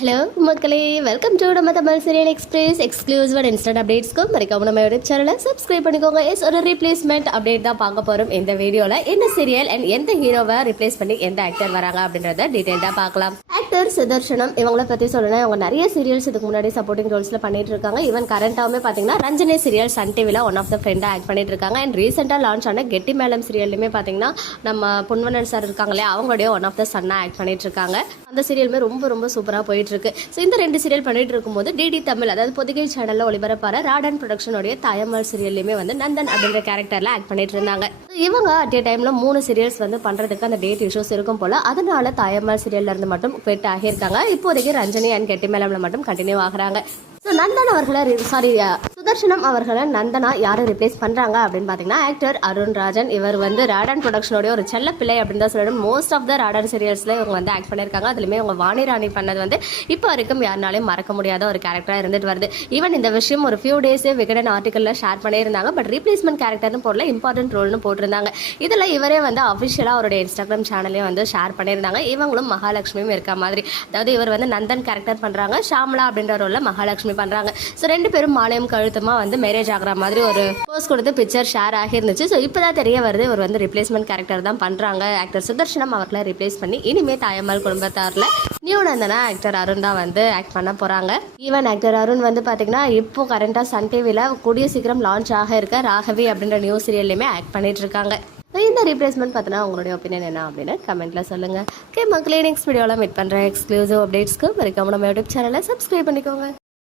Hello மக்களே welcome to நம்ம Tamil serial express exclusive and instant அப்டேட்ஸ்க்கும் மறக்காம நம்ம யூடியூப் சேனலை சப்ஸ்கிரைப் பண்ணிக்கோங்க. எஸ் ஒரு ரீப்ளேஸ்மெண்ட் அப்டேட் தான் பார்க்க போகிறோம் இந்த வீடியோவில் என்ன சீரியல் அண்ட் எந்த ஹீரோவை ரிப்ளேஸ் பண்ணி எந்த ஆக்டர் வராங்க அப்படின்றத டீட்டெயில்டாக பார்க்கலாம். ஆக்டர் சுதர்ஷனம் இவங்கள பற்றி சொல்லணும். அவங்க நிறைய சீரியல்ஸ் இதுக்கு முன்னாடி சப்போர்ட்டிங் ரோல்ஸில் பண்ணிட்டு இருக்காங்க. ஈவன் கரண்டாகவே பார்த்தீங்கன்னா ரஞ்சனி சீரியல் சன் டிவியில் ஒன் ஆஃப் த ஃப்ரெண்டாக ஆக்ட் பண்ணிட்டு இருக்காங்க. அண்ட் ரீசெண்டாக லான்ச் ஆன கெட்டி மேலம் சீரியல்லையுமே பார்த்தீங்கன்னா நம்ம பொன்வனன் சார் இருக்காங்களே அவங்களுடைய ஒன் ஆஃப் த சன்னாக ஆக்ட் பண்ணிட்டு இருக்காங்க. அந்த சீரியலுமே ரொம்ப ரொம்ப சூப்பராக போயிட்டு இருக்கு. ஸோ இந்த ரெண்டு சீரியல் பண்ணிட்டு இருக்கும்போது டிடி தமிழ் அதாவது பொதிகை சேனலில் ஒளிபரப்பார ராடன் ப்ரொடக்ஷனுடைய தாயம்மாள் சீரியல்லையுமே வந்து நந்தன் அப்படின்ற கேரக்டரில் ஆக்ட் பண்ணிட்டு இருந்தாங்க. இவங்க அட் ஏ டைமில் மூணு சீரியல்ஸ் வந்து பண்ணுறதுக்கு அந்த டேட் இஷ்யூஸ் இருக்கும் போல். அதனால தாயம்மாள் சீரியல்ல இருந்து மட்டும் போயிட்டு ஆகியிருக்காங்க. இப்போதைக்கு ரஞ்சனி அண்ட் கெட்டி மேலம்ல மட்டும் கண்டினியூ ஆகுறாங்க. ஸோ நந்தன் அவர்களை சாரி சுதர்ஷனம் uh, அவர்களை நந்தனா யாரை ரிப்ளேஸ் பண்ணுறாங்க அப்படின்னு பார்த்தீங்கன்னா ஆக்டர் அருண் ராஜன் இவர் வந்து ராடன் ப்ரொடக்ஷனோடைய ஒரு செல்ல பிள்ளை அப்படின்னு தான் சொல்லணும். மோஸ்ட் ஆஃப் த ராடன் சீரியல்ஸில் இவங்க வந்து ஆக்ட் பண்ணியிருக்காங்க. அதுலேயுமே இவங்க வாணி ராணி பண்ணது வந்து இப்போ வரைக்கும் யாருனாலையும் மறக்க முடியாத ஒரு கேரக்டராக இருந்துட்டு வருது. ஈவன் இந்த விஷயம் ஒரு ஃபியூ டேஸே விகடன் ஆர்டிக்கலில் ஷேர் பண்ணியிருந்தாங்க. பட் ரீப்ளேஸ்மெண்ட் கேரக்டர்னு போடல இம்பார்ட்டன்ட் ரோல்னு போட்டிருந்தாங்க. இதில் இவரே வந்து அஃபிஷியலாக அவருடைய இன்ஸ்டாகிராம் சேனல்லையும் வந்து ஷேர் பண்ணியிருந்தாங்க. இவங்களும் மகாலட்சுமியும் இருக்க மாதிரி. அதாவது இவர் வந்து நந்தன் கேரக்டர் பண்ணுறாங்க ஷாம்லா அப்படின்ற ரோலில் மகாலட்சுமி பண்ணுறாங்க ஸோ ரெண்டு பேரும் மாலையும் கழுத்துமா வந்து மேரேஜ் ஆகிற மாதிரி ஒரு போஸ்ட் கொடுத்து பிக்சர் ஷேர் ஆகியிருந்துச்சு. ஸோ இப்போ தான் தெரிய வருது இவர் வந்து ரிப்ளேஸ்மெண்ட் கேரக்டர் தான் பண்ணுறாங்க ஆக்டர் சுதர்ஷனம் அவர்களை ரிப்ளேஸ் பண்ணி இனிமே தாயம்மாள் குடும்பத்தாரில் நியூ நந்தனா ஆக்டர் அருண் தான் வந்து ஆக்ட் பண்ண போகிறாங்க ஈவன் ஆக்டர் அருண் வந்து பார்த்தீங்கன்னா இப்போ கரண்ட்டாக சன் டிவியில் கூடிய சீக்கிரம் லான்ச் ஆக இருக்க ராகவி அப்படின்ற நியூ சீரியல்லையுமே ஆக்ட் பண்ணிட்டு இருக்காங்க. இந்த ரீப்ளேஸ்மெண்ட் பார்த்தீங்கன்னா உங்களுடைய ஒப்பீனியன் என்ன அப்படின்னு கமெண்ட்டில் சொல்லுங்கள் ஓகே மக்களே நெக்ஸ்ட் வீடியோவில் மீட் பண்ணுற எக்ஸ்க்ளூசிவ் அப்டேட்ஸ்க்கு மறக்காம நம்ம யூடியூப் சேனலை சப்ஸ்கிரைப் பண்ணிக்கோங்க.